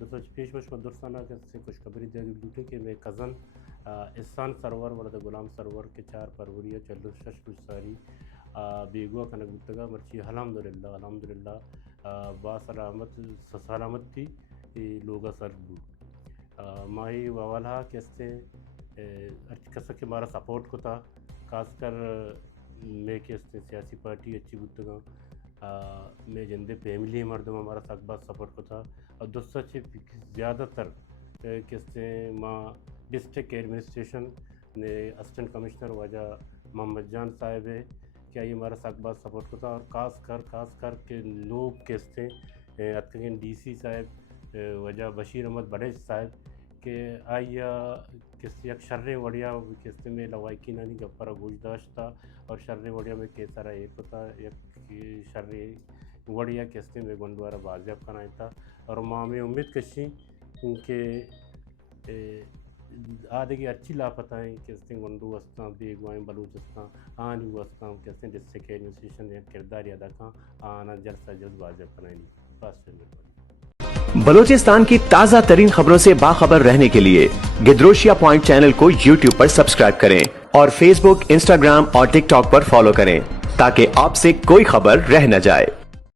دوستو پیش باش ما درستانه که خوشخبری دیگه بوده که می کزن احسان سرور ولد غلام سرور که 4 فروری 46 روز ساری بیگوا کنه گفتگا مرچی الحمدلله با سلامت تھی لوگا سر بود ماہی والا کیسے کسا کہ ہمارا سپورٹ کو تھا خاص کر میں کیسے سیاسی پارٹی اچھی گفتگا میں جندے فیملی مردم ہمارا ساتھ بات سپورٹ کو تھا اور دوسرا زیادہ تر کیسے ماں ڈسٹرکٹ ایڈمنسٹریشن نے اسسٹنٹ کمشنر وجہ محمد جان صاحب ہے کیا یہ ہمارا ساتھ بات سپورٹ کو تھا اور خاص کر کے لوگ کیسے اتکن ڈی سی صاحب وجہ بشیر احمد بڑیج صاحب کہ آیا کسی یک شر وڑیا کسی میں لوائکی نانی گپرا گوش داشت تھا اور شر وڑیا میں کیسا رہا ایک ہوتا یک شر وڑیا کسی میں گنڈوارا بازیاب کنائی تھا اور ماں میں امید کشی کہ آدھے کی اچھی لاپتہ ہیں کیسے گنڈو وسطاں بیگوائیں بلوچستان آنی وسطاں کیسے ڈسٹرکٹ ایڈمنسٹریشن نے کردار ادا کھاں آنا جلد سے جلد بازیاب کنائی نہیں بس بلوچستان کی تازہ ترین خبروں سے باخبر رہنے کے لیے گدروشیا پوائنٹ چینل کو یوٹیوب پر سبسکرائب کریں اور فیس بک، انسٹاگرام اور ٹک ٹاک پر فالو کریں تاکہ آپ سے کوئی خبر رہ نہ جائے۔